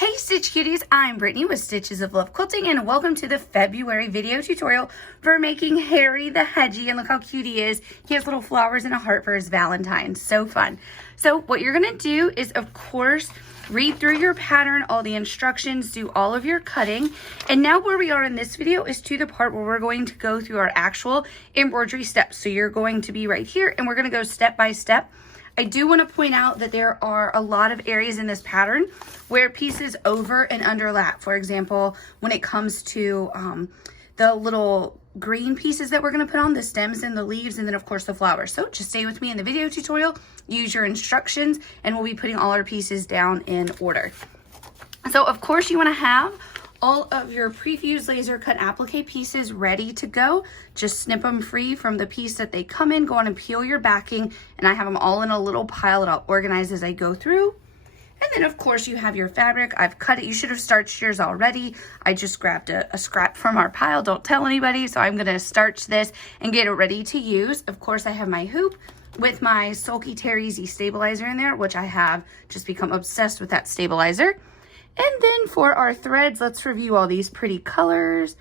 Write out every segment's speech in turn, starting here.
Hey Stitch Cuties, I'm Brittany with Stitches of Love Quilting and welcome to the February video tutorial for making Harry the Hedgie. And look how cute he is. He has little flowers and a heart for his Valentine's. So fun. So what you're going to do is, of course, read through your pattern, all the instructions, do all of your cutting. And now where we are in this video is to the part where we're going to go through our actual embroidery steps. So you're going to be right here and we're going to go step by step. I do want to point out that there are a lot of areas in this pattern where pieces over and underlap. For example, when it comes to the little green pieces that we're going to put on, the stems and the leaves, and then of course the flowers. So just stay with me in the video tutorial, use your instructions, and we'll be putting all our pieces down in order. So of course you want to have all of your prefused laser cut applique pieces ready to go. Just snip them free from the piece that they come in. Go on and peel your backing, and I have them all in a little pile that I'll organize as I go through. And then of course you have your fabric. I've cut it. You should have starched yours already. I just grabbed a scrap from our pile. Don't tell anybody. So I'm gonna starch this and get it ready to use. Of course I have my hoop with my Sulky Terry-Z stabilizer in there, which I have just become obsessed with that stabilizer. And then for our threads, let's review all these pretty colors.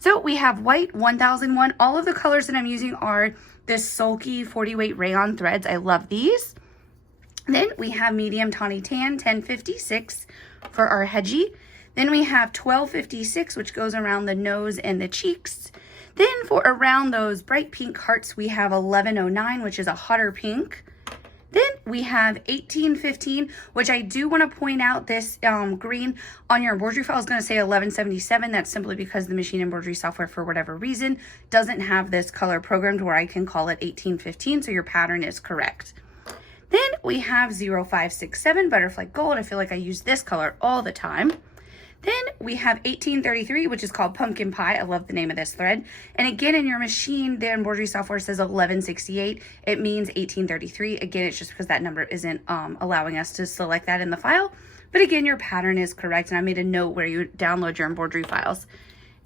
So we have white 1001. All of the colors that I'm using are this Sulky 40 weight rayon threads. I love these. Then we have medium tawny tan 1056 for our Hedgie. Then we have 1256, which goes around the nose and the cheeks. Then for around those bright pink hearts, we have 1109, which is a hotter pink. Then we have 1815, which I do want to point out, this green on your embroidery file is going to say 1177. That's simply because the machine embroidery software, for whatever reason, doesn't have this color programmed where I can call it 1815, so your pattern is correct. Then we have 0567, butterfly gold. I feel like I use this color all the time. Then we have 1833, which is called pumpkin pie. I love the name of this thread. And again, in your machine, the embroidery software says 1168. It means 1833. Again, it's just because that number isn't allowing us to select that in the file. But again, your pattern is correct. And I made a note where you download your embroidery files.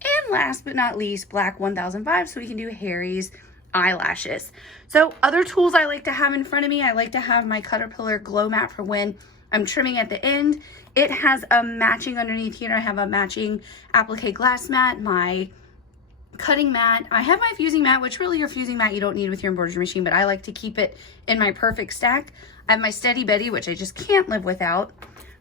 And last but not least, black 1005, so we can do Harry's eyelashes. So other tools I like to have in front of me, I like to have my Caterpillar glow mat for when I'm trimming at the end. It has a matching underneath here. I have a matching applique glass mat, my cutting mat. I have my fusing mat, which really your fusing mat you don't need with your embroidery machine, but I like to keep it in my perfect stack. I have my Steady Betty, which I just can't live without.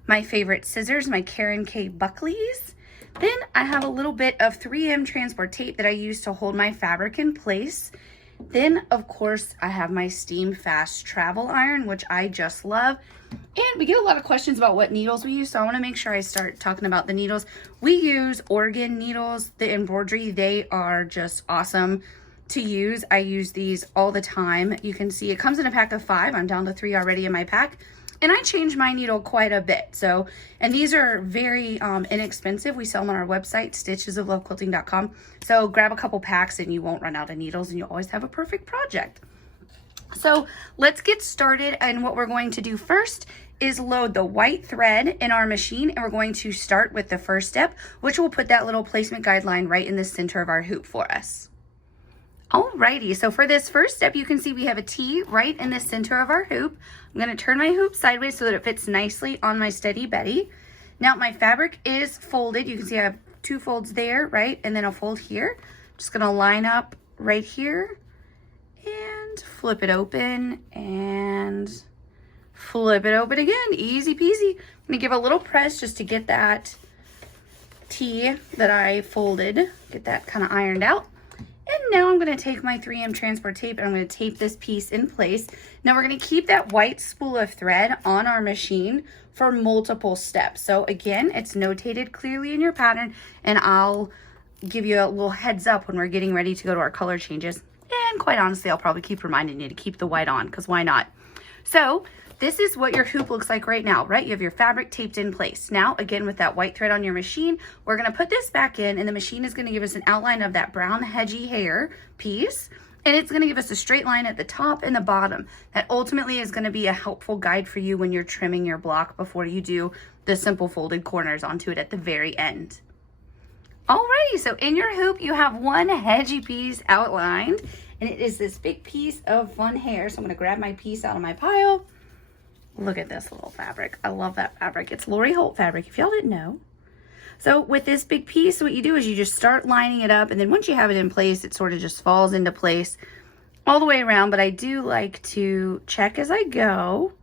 My favorite scissors, my Karen K Buckleys. Then I have a little bit of 3M transport tape that I use to hold my fabric in place. Then, of course, I have my Steam Fast Travel Iron, which I just love. And we get a lot of questions about what needles we use, so I want to make sure I start talking about the needles. We use Oregon needles, the embroidery. They are just awesome to use. I use these all the time. You can see it comes in a pack of 5. I'm down to 3 already in my pack. And I change my needle quite a bit. So, and these are very inexpensive. We sell them on our website, stitchesoflovequilting.com. So grab a couple packs and you won't run out of needles and you'll always have a perfect project. So let's get started. And what we're going to do first is load the white thread in our machine. And we're going to start with the first step, which will put that little placement guideline right in the center of our hoop for us. Alrighty, so for this first step, you can see we have a T right in the center of our hoop. I'm going to turn my hoop sideways so that it fits nicely on my Steady Betty. Now my fabric is folded. You can see I have 2 folds there, right? And then a fold here. Just going to line up right here and flip it open and flip it open again. Easy peasy. I'm going to give a little press just to get that T that I folded, get that kind of ironed out. And now I'm going to take my 3M transport tape and I'm going to tape this piece in place. Now we're going to keep that white spool of thread on our machine for multiple steps. So again, it's notated clearly in your pattern and I'll give you a little heads up when we're getting ready to go to our color changes. And quite honestly, I'll probably keep reminding you to keep the white on because why not? So this is what your hoop looks like right now, right? You have your fabric taped in place. Now, again, with that white thread on your machine, we're going to put this back in and the machine is going to give us an outline of that brown Hedgie hair piece. And it's going to give us a straight line at the top and the bottom. That ultimately is going to be a helpful guide for you when you're trimming your block before you do the simple folded corners onto it at the very end. Alrighty, so in your hoop, you have one Hedgie piece outlined. And it is this big piece of fun hair. So I'm going to grab my piece out of my pile. Look at this little fabric. I love that fabric. It's Lori Holt fabric, if y'all didn't know. So with this big piece, what you do is you just start lining it up, and then once you have it in place, it sort of just falls into place all the way around. But I do like to check as I go.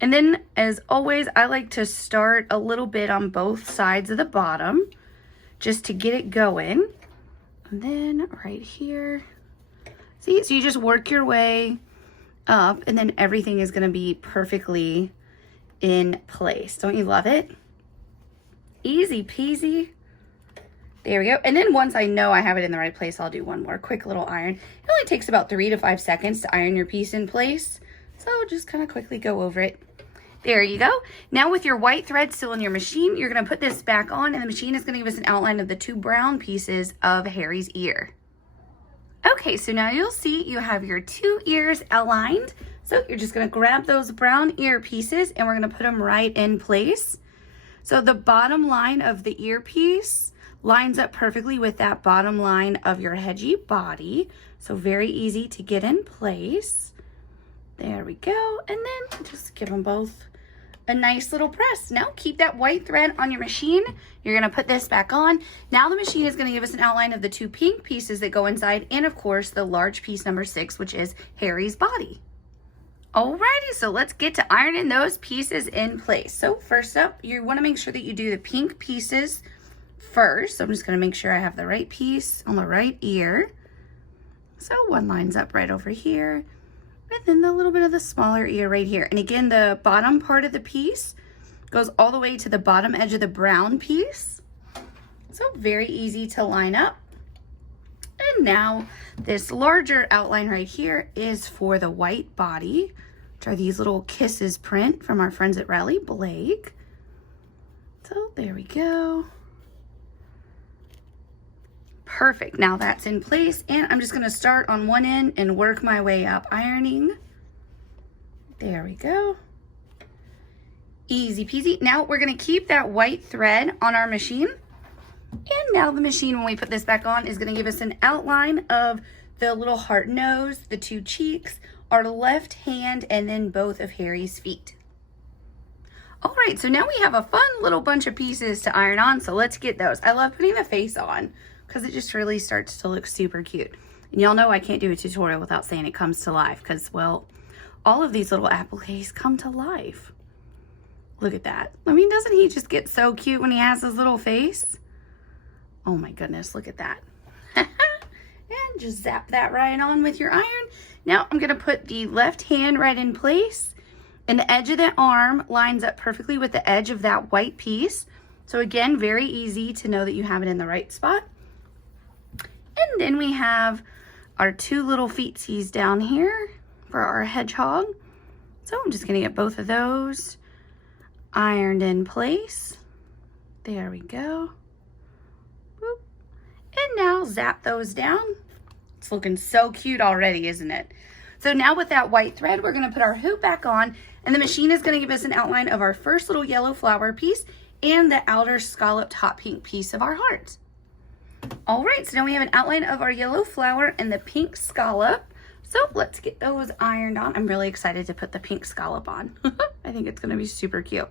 And then, as always, I like to start a little bit on both sides of the bottom just to get it going. And then right here, see, so you just work your way up, and then everything is going to be perfectly in place. Don't you love it? Easy peasy. There we go. And then once I know I have it in the right place, I'll do one more quick little iron. It only takes about 3 to 5 seconds to iron your piece in place. So just kind of quickly go over it. There you go. Now with your white thread still in your machine, you're going to put this back on, and the machine is going to give us an outline of the 2 brown pieces of Harry's ear. Okay, so now you'll see you have your 2 ears aligned. So you're just going to grab those brown ear pieces, and we're going to put them right in place. So the bottom line of the earpiece lines up perfectly with that bottom line of your Hedgie body. So very easy to get in place. There we go. And then just give them both a nice little press. Now keep that white thread on your machine. You're going to put this back on. Now the machine is going to give us an outline of the 2 pink pieces that go inside, and of course the large piece number 6, which is Harry's body. Alrighty, so let's get to ironing those pieces in place. So first up, you want to make sure that you do the pink pieces first. So I'm just going to make sure I have the right piece on the right ear. So one lines up right over here, and then the little bit of the smaller ear right here. And again, the bottom part of the piece goes all the way to the bottom edge of the brown piece. So very easy to line up. And now this larger outline right here is for the white body, which are these little kisses print from our friends at Rally Blake. So there we go. Perfect. Now that's in place, and I'm just going to start on one end and work my way up ironing. There we go. Easy peasy. Now we're going to keep that white thread on our machine. And now the machine, when we put this back on, is going to give us an outline of the little heart nose, the 2 cheeks, our left hand, and then both of Harry's feet. All right, so now we have a fun little bunch of pieces to iron on, so let's get those. I love putting the face on because it just really starts to look super cute. And y'all know I can't do a tutorial without saying it comes to life because, well, all of these little appliques come to life. Look at that. I mean, doesn't he just get so cute when he has his little face? Oh my goodness, look at that. And just zap that right on with your iron. Now I'm gonna put the left hand right in place, and the edge of the arm lines up perfectly with the edge of that white piece. So again, very easy to know that you have it in the right spot. And then we have our 2 little feetsies down here for our hedgehog. So I'm just gonna get both of those ironed in place. There we go. And now zap those down. It's looking so cute already, isn't it? So now with that white thread, we're going to put our hoop back on, and the machine is going to give us an outline of our first little yellow flower piece and the outer scalloped hot pink piece of our heart. All right, so now we have an outline of our yellow flower and the pink scallop. So let's get those ironed on. I'm really excited to put the pink scallop on. I think it's going to be super cute.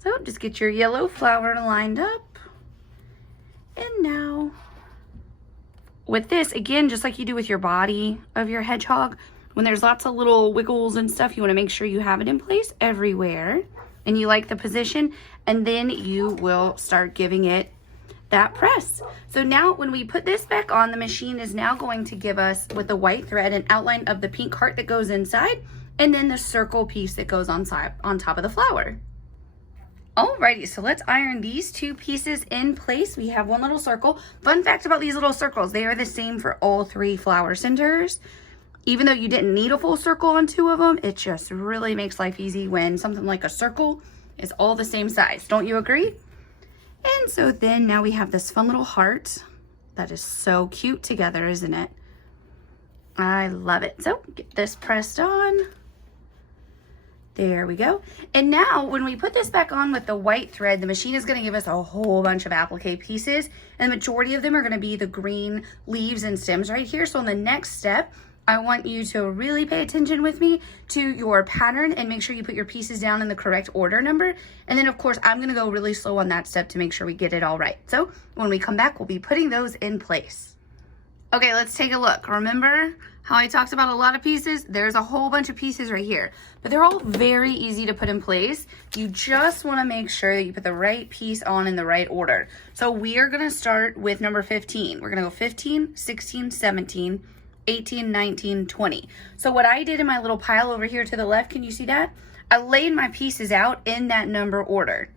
So just get your yellow flower lined up. And now with this, again, just like you do with your body of your hedgehog, when there's lots of little wiggles and stuff, you want to make sure you have it in place everywhere and you like the position, and then you will start giving it that press. So now when we put this back on, the machine is now going to give us, with the white thread, an outline of the pink heart that goes inside, and then the circle piece that goes on top of the flower. Alrighty, so let's iron these 2 pieces in place. We have one little circle. Fun fact about these little circles, they are the same for all 3 flower centers. Even though you didn't need a full circle on 2 of them, it just really makes life easy when something like a circle is all the same size. Don't you agree? And so then now we have this fun little heart that is so cute together, isn't it? I love it. So get this pressed on. There we go. And now when we put this back on with the white thread, the machine is going to give us a whole bunch of applique pieces, and the majority of them are going to be the green leaves and stems right here. So in the next step, I want you to really pay attention with me to your pattern and make sure you put your pieces down in the correct order number. And then of course, I'm gonna go really slow on that step to make sure we get it all right. So when we come back, we'll be putting those in place. Okay, let's take a look. Remember how I talked about a lot of pieces? There's a whole bunch of pieces right here, but they're all very easy to put in place. You just wanna make sure that you put the right piece on in the right order. So we are gonna start with number 15. We're gonna go 15, 16, 17, 18, 19, 20. So what I did in my little pile over here to the left, can you see that? I laid my pieces out in that number order.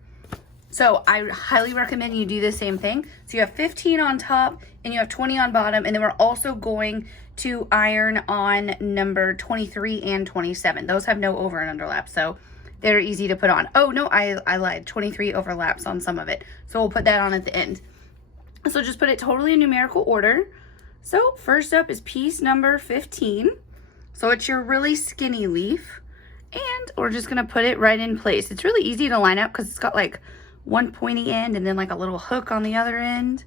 So I highly recommend you do the same thing. So you have 15 on top and you have 20 on bottom, and then we're also going to iron on number 23 and 27. Those have no over and underlap, so they're easy to put on. Oh no, I lied. 23 overlaps on some of it. So we'll put that on at the end. So just put it totally in numerical order. So first up is piece number 15. So it's your really skinny leaf, and we're just gonna put it right in place. It's really easy to line up because it's got like one pointy end and then like a little hook on the other end.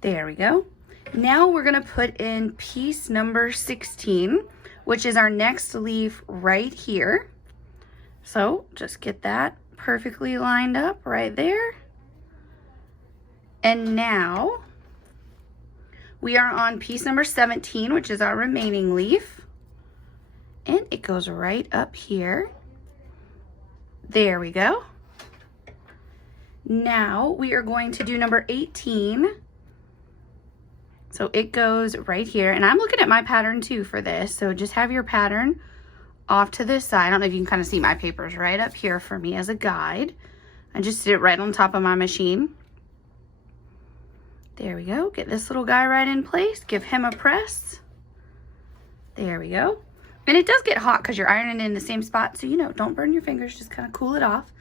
There we go. Now we're gonna put in piece number 16, which is our next leaf right here. So just get that perfectly lined up right there. And now we are on piece number 17, which is our remaining leaf. And it goes right up here. There we go. Now we are going to do number 18. So it goes right here. And I'm looking at my pattern too for this. So just have your pattern off to this side. I don't know if you can kind of see my papers right up here for me as a guide. I just sit it right on top of my machine. There we go. Get this little guy right in place. Give him a press. There we go. And it does get hot because you're ironing in the same spot. So, you know, don't burn your fingers. Just kind of cool it off.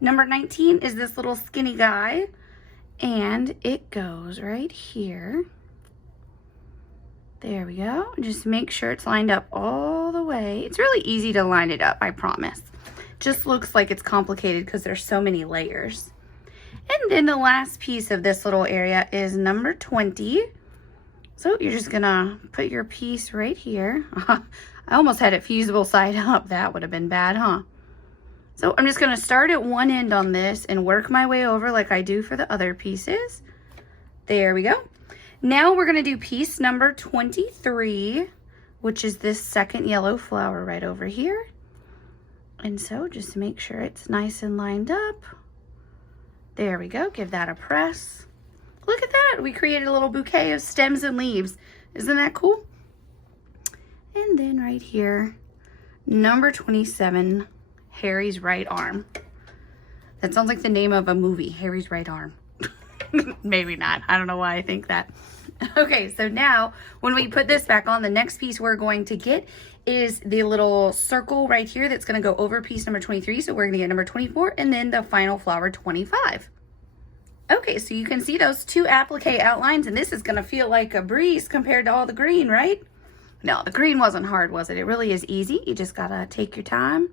Number 19 is this little skinny guy. And it goes right here. There we go. Just make sure it's lined up all the way. It's really easy to line it up, I promise. Just looks like it's complicated because there's so many layers. And then the last piece of this little area is number 20. So you're just gonna put your piece right here. I almost had it fusible side up. That would have been bad, huh? So I'm just gonna start at one end on this and work my way over like I do for the other pieces. There we go. Now we're gonna do piece number 23, which is this second yellow flower right over here. And so just make sure it's nice and lined up. There we go. Give that a press. Look at that. We created a little bouquet of stems and leaves. Isn't that cool? And then right here, number 27, Harry's right arm. That sounds like the name of a movie, Harry's right arm. Maybe not. I don't know why I think that. Okay, so now when we put this back on, the next piece we're going to get is the little circle right here that's going to go over piece number 23. So we're going to get number 24 and then the final flower 25. Okay, so you can see those two applique outlines, and this is going to feel like a breeze compared to all the green, right? No, the green wasn't hard, was it? It really is easy. You just got to take your time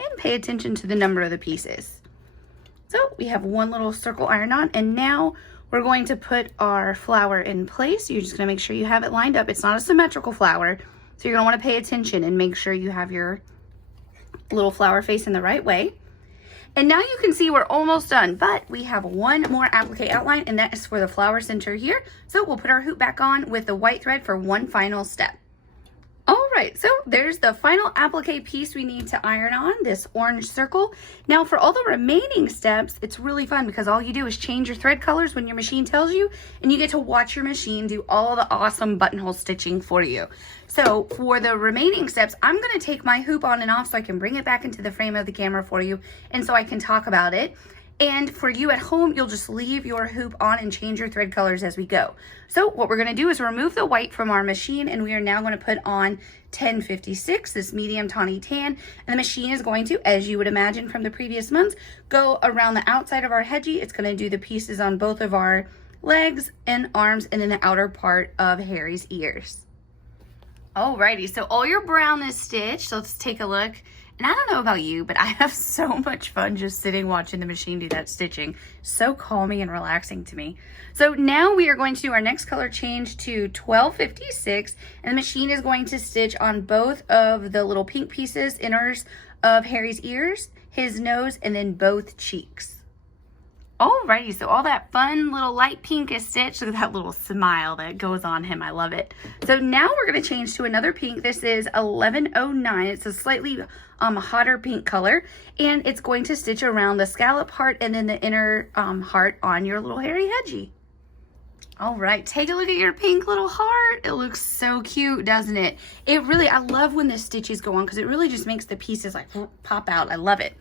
and pay attention to the number of the pieces. So we have one little circle iron on, and now we're going to put our flower in place. You're just going to make sure you have it lined up. It's not a symmetrical flower, so you're going to want to pay attention and make sure you have your little flower face in the right way. And now you can see we're almost done, but we have one more applique outline, and that is for the flower center here. So we'll put our hoop back on with the white thread for one final step. All right, so there's the final applique piece we need to iron on, this orange circle. Now for all the remaining steps, it's really fun because all you do is change your thread colors when your machine tells you, and you get to watch your machine do all the awesome buttonhole stitching for you. So for the remaining steps, I'm gonna take my hoop on and off so I can bring it back into the frame of the camera for you, and so I can talk about it. And for you at home, you'll just leave your hoop on and change your thread colors as we go. So what we're gonna do is remove the white from our machine, and we are now gonna put on 1056, this medium tawny tan. And the machine is going to, as you would imagine from the previous months, go around the outside of our Hedgie. It's gonna do the pieces on both of our legs and arms, and then the outer part of Harry's ears. Alrighty, so all your brown is stitched. So let's take a look And I don't know about you, but I have so much fun just sitting watching the machine do that stitching. So calming and relaxing to me. So now we are going to do our next color change to 1256, and the machine is going to stitch on both of the little pink pieces, inners of Harry's ears, his nose, and then both cheeks. Alrighty, so all that fun little light pink is stitched. Look at that little smile that goes on him. I love it. So now we're going to change to another pink. This is 1109. It's a slightly hotter pink color, and it's going to stitch around the scallop heart and then the inner heart on your little Harry Hedgie. All right, take a look at your pink little heart. It looks so cute, doesn't it? It really, I love when the stitches go on because it really just makes the pieces like pop out. I love it.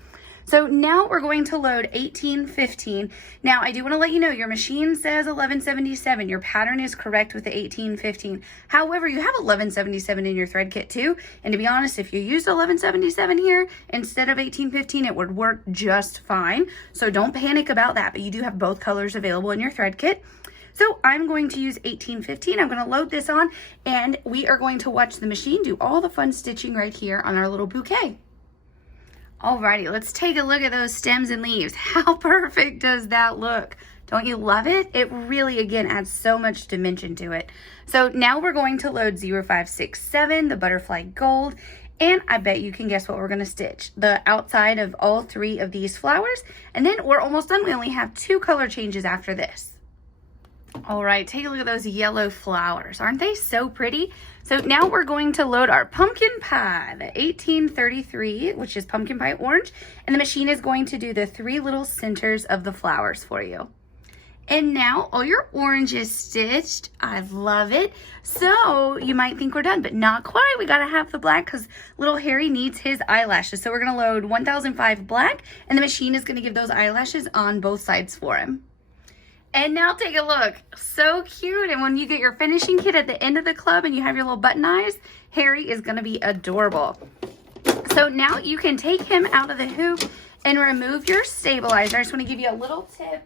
So now we're going to load 1815. Now I do want to let you know your machine says 1177. Your pattern is correct with the 1815. However, you have 1177 in your thread kit too. And to be honest, if you used 1177 here instead of 1815, it would work just fine. So don't panic about that, but you do have both colors available in your thread kit. So I'm going to use 1815. I'm going to load this on and we are going to watch the machine do all the fun stitching right here on our little bouquet. Alrighty, let's take a look at those stems and leaves. How perfect does that look? Don't you love it? It really, again, adds so much dimension to it. So now we're going to load 0567, the butterfly gold, and I bet you can guess what we're going to stitch. The outside of all three of these flowers, and then we're almost done. We only have 2 color changes after this. All right, take a look at those yellow flowers. Aren't they so pretty? So now we're going to load our pumpkin pie, the 1833, which is pumpkin pie orange, and the machine is going to do the 3 little centers of the flowers for you. And now all your orange is stitched. I love it. So you might think we're done, but not quite. We gotta have the black because little Harry needs his eyelashes. So we're gonna load 1005 black, and the machine is gonna give those eyelashes on both sides for him. And now take a look. So cute. And when you get your finishing kit at the end of the club and you have your little button eyes, Harry is going to be adorable. So now you can take him out of the hoop and remove your stabilizer. I just want to give you a little tip.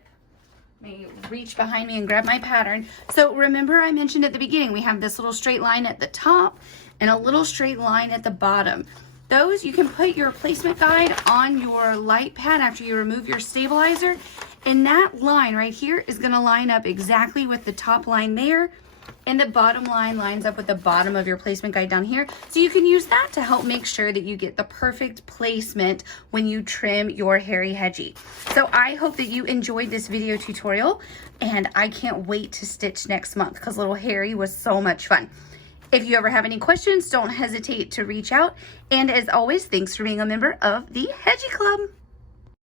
Let me reach behind me and grab my pattern. So remember I mentioned at the beginning, we have this little straight line at the top and a little straight line at the bottom. Those, you can put your placement guide on your light pad after you remove your stabilizer. And that line right here is going to line up exactly with the top line there. And the bottom line lines up with the bottom of your placement guide down here. So you can use that to help make sure that you get the perfect placement when you trim your Harry Hedgie. So I hope that you enjoyed this video tutorial. And I can't wait to stitch next month because little Harry was so much fun. If you ever have any questions, don't hesitate to reach out. And as always, thanks for being a member of the Hedgie Club.